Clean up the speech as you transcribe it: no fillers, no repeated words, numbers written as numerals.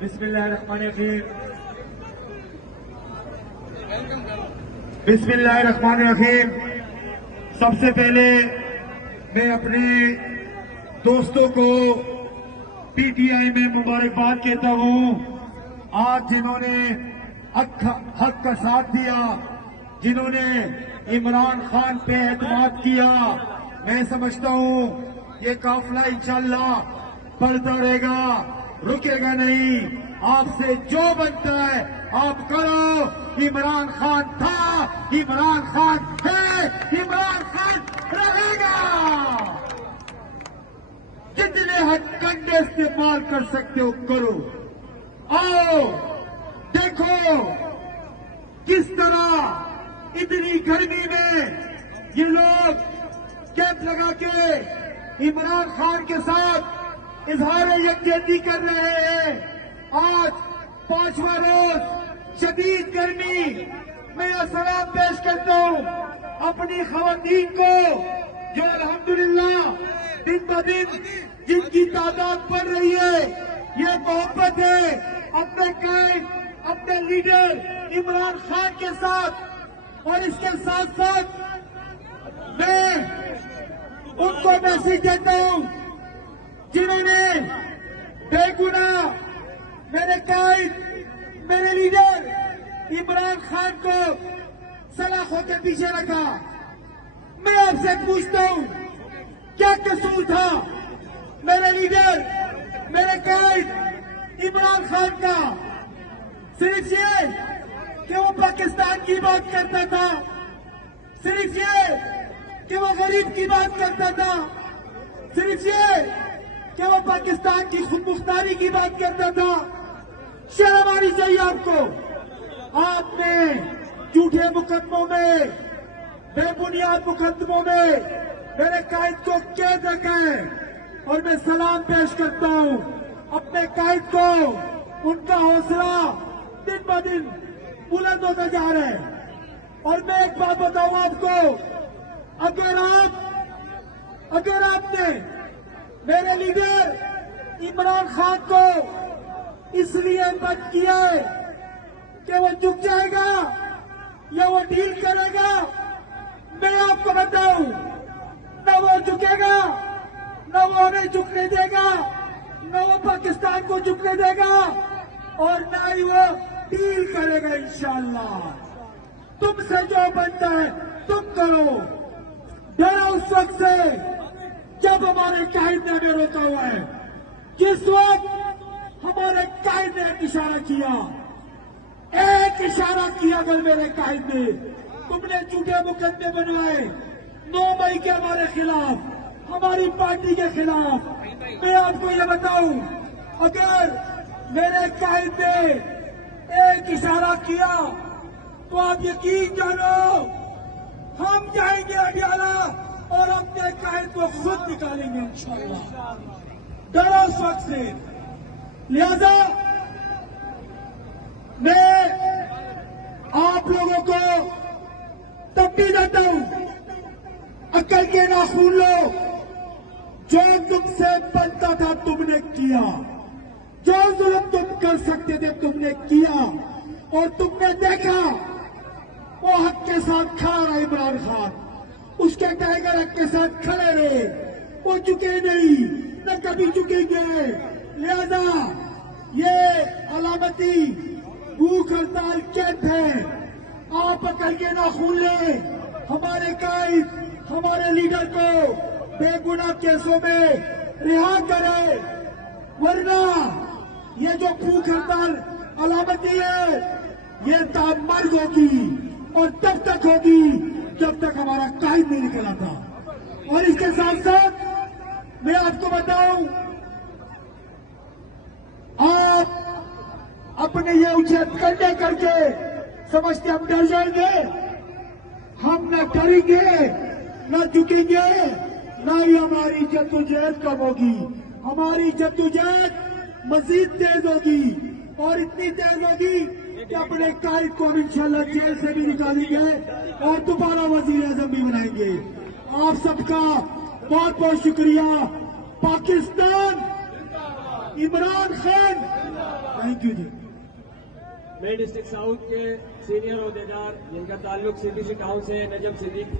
बिस्मिल्लाहिर्रहमानिर्रहीम। बिस्मिल्लाहिर्रहमानिर्रहीम। सबसे पहले मैं अपने दोस्तों को पीटीआई में मुबारकबाद कहता हूं। आज जिन्होंने हक का साथ दिया, जिन्होंने इमरान खान पे एतमाद किया, मैं समझता हूं ये काफिला इंशाअल्लाह बढ़ता रहेगा, रुकेगा नहीं। आपसे जो बनता है आप करो। इमरान खान था, इमरान खान है, इमरान खान रहेगा। जितने हथकंडे इस्तेमाल कर सकते हो करो। आओ देखो किस तरह इतनी गर्मी में ये लोग कैंप लगा के इमरान खान के साथ इजहार यकजहती कर रहे हैं। आज 5वां रोज शदीद गर्मी में सलाम पेश करता हूं अपनी खवातीन को जो अल्हम्दुलिल्लाह दिन ब दिन जिनकी तादाद बढ़ रही है। ये मोहब्बत है अपने कायद, अपने लीडर इमरान खान के साथ। और इसके साथ साथ मैं उनको मैसेज देता हूं जिन्होंने बेगुनाह मेरे कायद, मेरे लीडर इमरान खान को सलाखों के पीछे रखा। मैं आपसे पूछता हूं क्या कसूर था मेरे लीडर, मेरे कायद इमरान खान का? सिर्फ ये कि वो पाकिस्तान की बात करता था, सिर्फ ये कि वो गरीब की बात करता था, सिर्फ ये कि वो पाकिस्तान की खुदमुख्तारी की बात करता था। शर्म आनी चाहिए आपको। आपने झूठे मुकदमों में, बेबुनियाद मुकदमों में मेरे कायद को कैद रखा है। और मैं सलाम पेश करता हूं अपने कायद को। उनका हौसला दिन ब दिन बुलंद होता जा रहा है। और मैं एक बात बताऊं आपको, अगर आपने मेरे लीडर इमरान खान को इसलिए बंद किया है कि वो झुक जाएगा या वो डील करेगा, मैं आपको बताऊं न वो झुकेगा, न वो हमें झुकने देगा, न वो पाकिस्तान को झुकने देगा, और न ही वो डील करेगा इंशाअल्लाह। तुमसे जो बनता है तुम करो। डरा उस वक्त से जब हमारे कायद ने हमें रोका हुआ है। जिस वक्त हमारे कायद ने एक इशारा किया, एक इशारा किया अगर मेरे कायद ने, तुमने झूठे मुकदमे बनवाए 9 मई के हमारे खिलाफ, हमारी पार्टी के खिलाफ। मैं आपको ये बताऊं, अगर मेरे कायद ने एक इशारा किया तो आप यकीन जानो हम जाएंगे अडियाला और अपने कायद को खुद निकालेंगे इंशाअल्लाह। डरो उस वक्त से। लिहाजा मैं आप लोगों को तब भी देता हूं, अकल के नाखून लो। जो तुमसे बनता था तुमने किया, जो जुल्म तुम कर सकते थे तुमने किया, और तुमने देखा वो हक के साथ खड़ा रहा इमरान खान, उसके टाइगर हक के साथ खड़े रहे, वो झुके नहीं, न कभी झुकेंगे। लिहाजा ये अलामती भूख हड़ताल कैंप है। आप अकल के नाखून ले, हमारे कायद, हमारे लीडर को बेगुनाह केसों में रिहा करे, वरना ये जो भूख हड़ताल अलामती है ये तामर्ग होगी, और तब तक होगी जब तक हमारा कायद नहीं निकला था। और इसके साथ साथ मैं आपको बताऊं, आप अपने ये उछेद करने करके समझते हम डर जाएंगे। हम न डरेंगे, न झुकेंगे, न ही हमारी जद्दोजहद कम होगी। हमारी जद्दोजहद मजीद तेज होगी, और इतनी तेज होगी कि अपने कायद को हम इंशाअल्लाह जेल से भी निकालेंगे और दोबारा वजीर आजम भी बनाएंगे। आप सबका बहुत बहुत शुक्रिया। पाकिस्तान, इमरान खान थैंक यू जी। मैं डिस्ट्रिक्ट साउथ के सीनियर ओहदेदार जिनका ताल्लुक सिद्दीकी टाउन से नजम सिद्दीकी